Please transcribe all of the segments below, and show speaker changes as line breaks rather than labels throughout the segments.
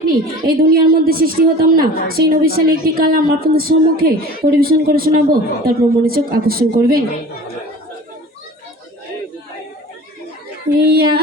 এই দুনিয়ার মধ্যে সৃষ্টি হতাম না। সেই নবিশালী একটি কালাম আপনাদের সম্মুখে পরিবেশন করে শোনাবো। তারপর মনোযোগ আকর্ষণ করবেন। ইয়া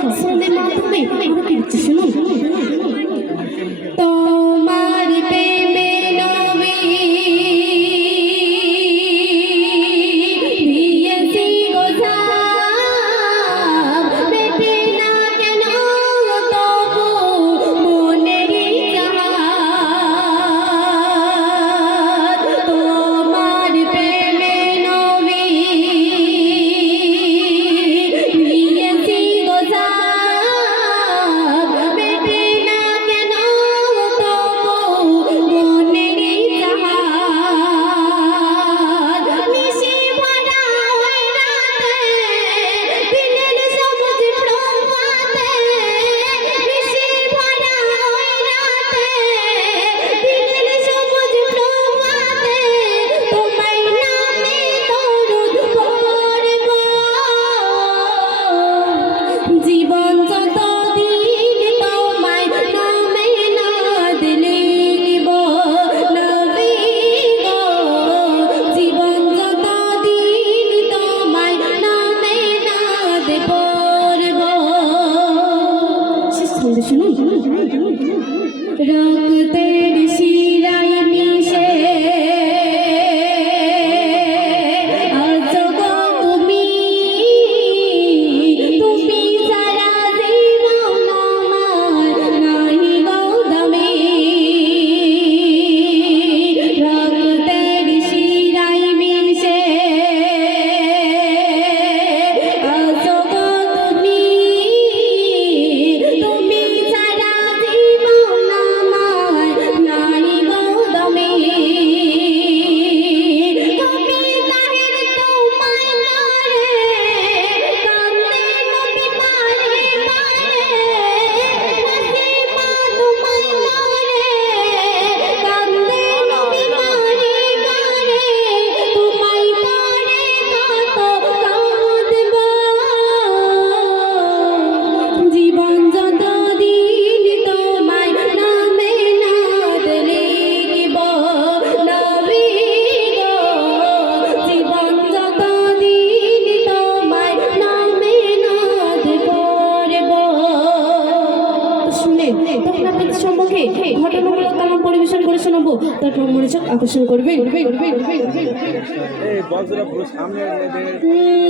ഹസ്രനെ മാത്രമേ തിരിച്ചു ছন্দ শুনি রাখতে তখন আপনাদের সম্মুখে ঘটনামূলক কালাম পরিবেশন করে শোনাবো তার মনোযোগ আকর্ষণ করবে
এই বক্সটা পুরো সামনে এনে দে।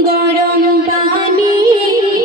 গরম পানি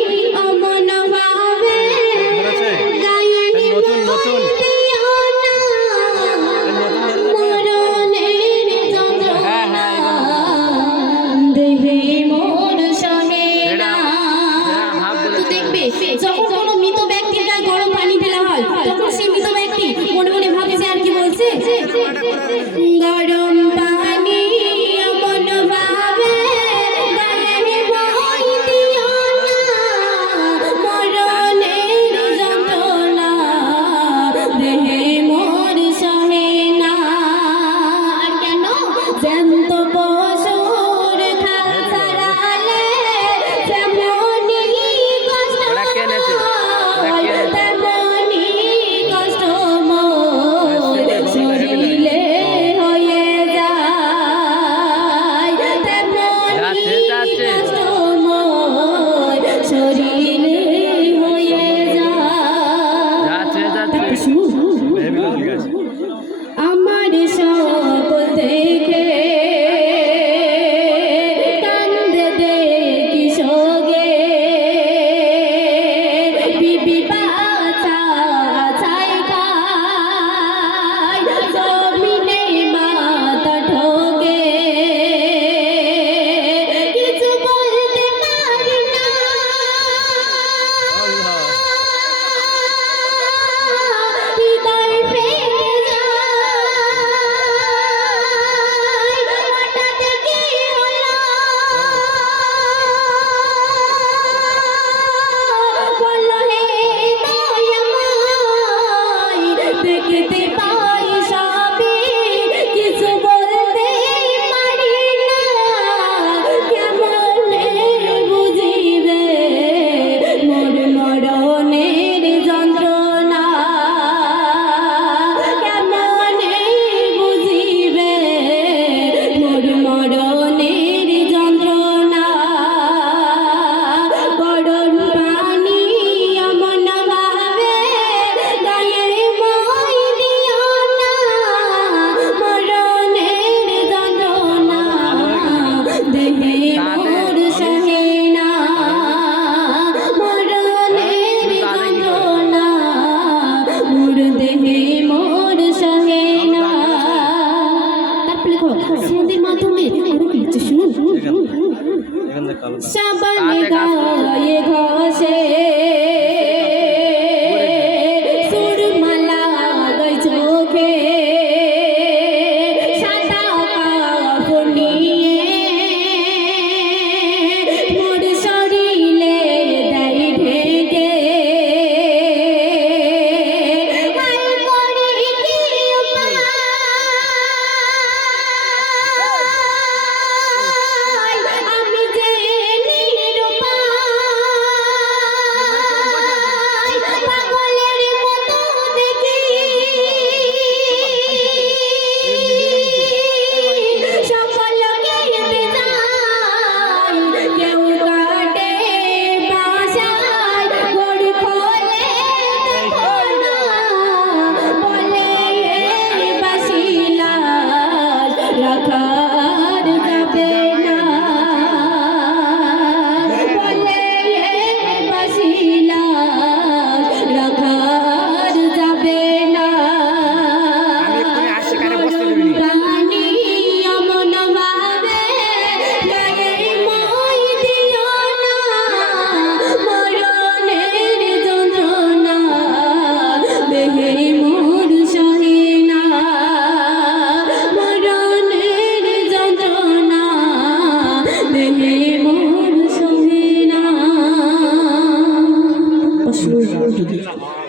下半年到了以后